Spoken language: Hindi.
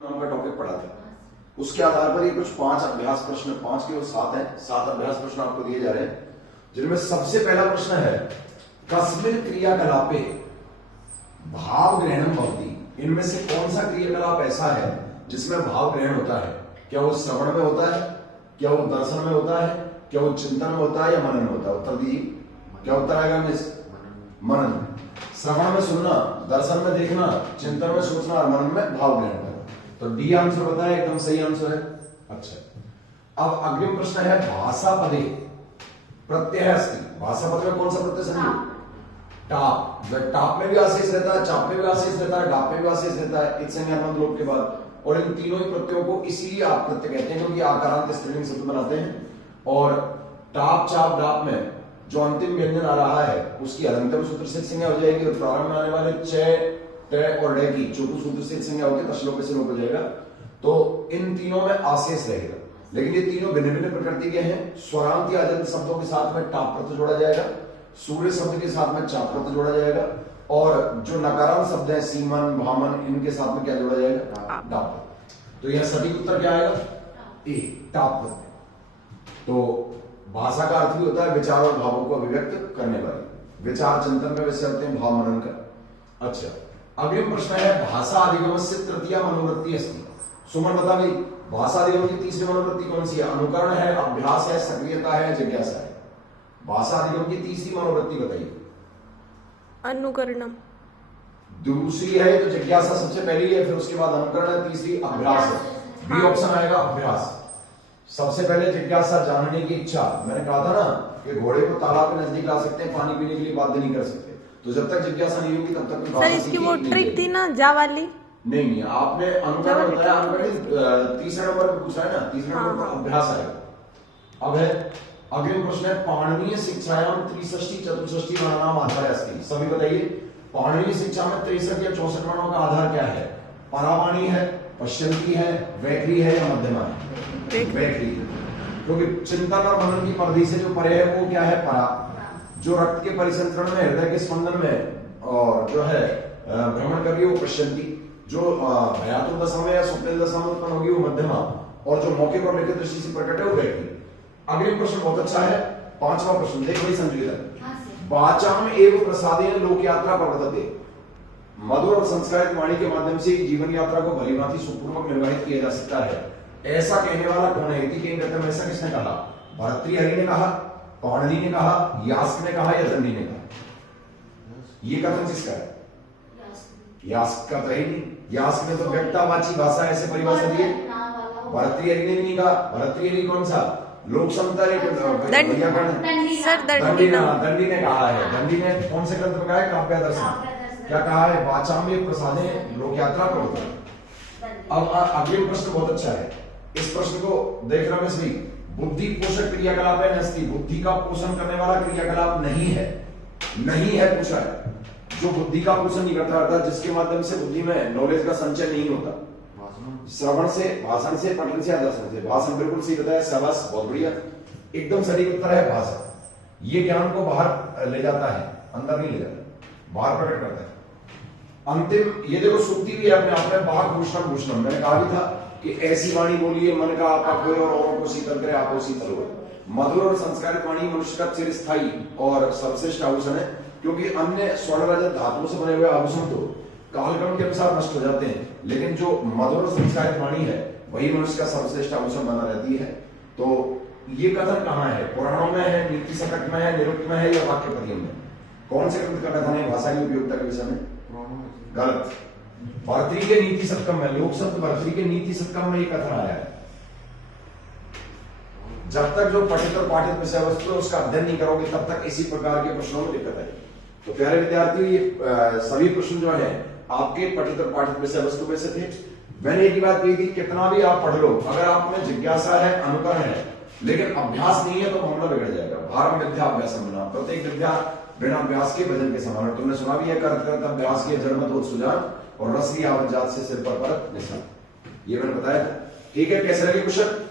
नाम का टॉपिक पढ़ा था। उसके आधार पर ये कुछ 5 अभ्यास प्रश्न, 5 के 7 हैं, 7 अभ्यास प्रश्न आपको दिए जा रहे हैं, जिनमें सबसे पहला प्रश्न है कस्मिन् क्रियाकलापे भाव ग्रहणम भवति। इनमें से कौन सा क्रियाकलाप ऐसा है जिसमें भाव ग्रहण होता है? क्या वो श्रवण में होता है, क्या वो दर्शन में होता है, क्या वो चिंतन में होता है या मनन में होता है? उत्तर दीजिए, क्या उत्तर आएगा मिस? मनन। श्रवण में सुनना, दर्शन में देखना, चिंतन में सोचना और मनन में भाव ग्रहण करना। तो डी आंसर बताया, एकदम सही आंसर है। अच्छा, अब अगला प्रश्न है भाषा पदे प्रत्यय अस्ति। भाषा पद में कौन सा प्रत्यय समझिए? टाप। टाप में भी आशेष रहता है, चाप में भी आशेष रहता है, डाप में भी आशेष रहता है एक संज्ञानात्मक लोप के बाद। और इन तीनों ही प्रत्ययों को इसीलिए आप प्रत्यय कहते हैं क्योंकि आकारांत स्त्रीलिंग शब्द बनाते हैं। और टाप, चाप, डाप में जो अंतिम व्यंजन आ रहा है उसकी अलंतम सूत्र से संज्ञा हो जाएगी और प्रारंभ में आने वाले च, ट और ड की चोटू सूत्र से संज्ञा होकर तश्लोक से लोप हो जाएगा। तो इन तीनों में आशेष रहेगा, लेकिन ये तीनों भिन्न भिन्न प्रकृति के हैं। स्वरांत या अजंत शब्दों के साथ में टाप प्रत्यय जोड़ा जाएगा, सूर्य शब्द के साथ में चाप प्रत्यय जोड़ा जाएगा, और जो नकारांत शब्द है सीमन, भामन, इनके साथ में क्या जोड़ा जाएगा? डाप। तो यह सटीक उत्तर क्या आएगा? ए, टाप प्रत्यय। तो भाषा का अर्थ भी होता है विचार और भावों को अभिव्यक्त करने वाली। विचार चिंतन में वैसे होते हैं, भाव मनन का। अच्छा, अगला प्रश्न है भाषा अधिगम से तृतीया मनोवृत्ति अस्ति। सुमन बता भाई, भाषा अधिगम की तीसरी मनोवृत्ति कौन सी है? अनुकरण है, अभ्यास है, सक्रियता है, जिज्ञासा है? भाषा अधिगम की तीसरी मनोवृत्ति बताइए। अनुकरणम। दूसरी है तो जिज्ञासा सबसे पहली है, फिर उसके बाद अनुकरण है, तीसरी अभ्यास है। बी ऑप्शन आएगा अभ्यास। सबसे पहले जिज्ञासा, जानने की इच्छा। मैंने कहा था ना कि घोड़े को तालाब के नजदीक ला सकते हैं, पानी पीने के लिए बाध्य नहीं कर सकते। तो जब तक जिज्ञासा नहीं होगी तब तक सर इसकी वो ट्रिक थी ना जा वाली। नहीं, आपने अनुकरण बताया, अनुकरण तीसरे नंबर पे पूछा है ना, तीसरे नंबर पर अभ्यास आएगा। अब है अगले प्रश्न है पाणिनीय शिक्षायाम त्रिषष्टि चतुष्षष्टि वर्णानाम आधार अस्ति। सभी बताइए, पाणिनीय शिक्षा में 63 या 64 वर्णों का आधार क्या है? परावाणी है, पश्यंती है, वैखरी है या मध्यमा है? वैखरी। क्योंकि चिंतन और मनन की परिधि से जो परे है वो क्या है? परा। जो रक्त के परिसंचरण में, हृदय के स्पंदन में और जो है भ्रमण कर रही है वो पश्यंती। जो भयातुर दशा में या स्वप्निल दशा में उत्पन्न होगी वो मध्यमा, और जो मौके पर लिखित दृष्टि से प्रकट है वो वैखरी। अगले प्रश्न बहुत अच्छा है, 5वां प्रश्न देख भाई संजीव। वाचाम एवं प्रसादेन लोक यात्रा प्रवर्तते। मधुर और संस्कारित वाणी के माध्यम से जीवन यात्रा को भलीभांति सुपूर्वक निर्वाहित किया जा सकता है, ऐसा कहने वाला कौन है? इति के में ऐसा किसने कहा? भर्तृहरि ने कहा, पाणिनि ने कहा, यास्क ने कहा या दंडी ने कहा? ये कथन किसका है? यास्क का तो ही नहीं। यास्क ने तो व्यक्तावाची भाषा ऐसे परिभाषा दी है। भर्तृहरि ने नहीं कहा। भर्तृहरि कौन सा? लोक समता ने सर दंडी ने कहा है। दंडी ने कौन से ग्रंथ में कहा है? काव्य दर्शन। क्या कहा है? वाचाम प्रसादे लोक यात्रा प्रवर्तते। अब अगले प्रश्न बहुत अच्छा है, इस प्रश्न को देख रहा मैं। बुद्धि पोषक क्रियाकलाप है नस्ती। बुद्धि का पोषण करने वाला क्रियाकलाप नहीं है, नहीं है पूछा है। जो बुद्धि का पोषण नहीं करता अर्थात जिसके माध्यम से बुद्धि में नॉलेज का संचय नहीं होता, श्रवण से, भाषण से, पठन से या दर्शन से। भाषण बिल्कुल सही बताया, शाबाश, बहुत बढ़िया, एकदम सटीक उत्तर है। भाषण ये ज्ञान को बाहर ले जाता है, अंदर नहीं ले जाता, बाहर प्रकट करता है। अंतिम ये देखो सुक्ति भी अपने आप में बाघ भूषण भूषण। मैंने कहा भी था कि ऐसी वाणी बोलिए मन का आपा खोए और औरों को शीतल करे आपो शीतल हो। मधुर और संस्कारित वाणी मनुष्य का चिरस्थायी और सर्वश्रेष्ठ आभूषण है, क्योंकि अन्य स्वर्ण रजत धातुओं से बने हुए आभूषण तो कालक्रम के अनुसार नष्ट हो जाते हैं, लेकिन जो मधुर और संस्कारित वाणी है वही मनुष्य का सर्वश्रेष्ठ आभूषण बना रहती है। तो ये कथन कहाँ है? पुराणों में है, नीति शतक में है, निरुक्त में है या वाक्य पदियम में? कौन से ग्रंथ का कथन है भाषा की उपयोगिता के विषय में? गलत। भर्तृ के नीति शतकम में, लोक शब्द भर्तृ के नीति शतकम में ये कथन आया है। जब तक जो पठित और पाठित विषय वस्तु है उसका अध्ययन नहीं करोगे तब तक इसी प्रकार के प्रश्नों में दिक्कत आएगी। तो प्यारे विद्यार्थियों, ये सभी प्रश्न जो है आपके पठित और पाठित विषय वस्तु में से थे। मैंने एक ही बात कही थी, कितना भी आप पढ़ लो, अगर आप में जिज्ञासा है, अनुकरण है, लेकिन अभ्यास नहीं है तो मामला बिगड़ जाएगा। भारम विद्या अभ्यास बना, प्रत्येक विद्या बिना अभ्यास के भजन के समान। तुमने सुना भी है, करत करत अभ्यास के जड़ मत हो सुजान और रसली आवत जात से सिर पर परत निशान। ये मैंने बताया था। ठीक है, कैसे लगे क्वेश्चन?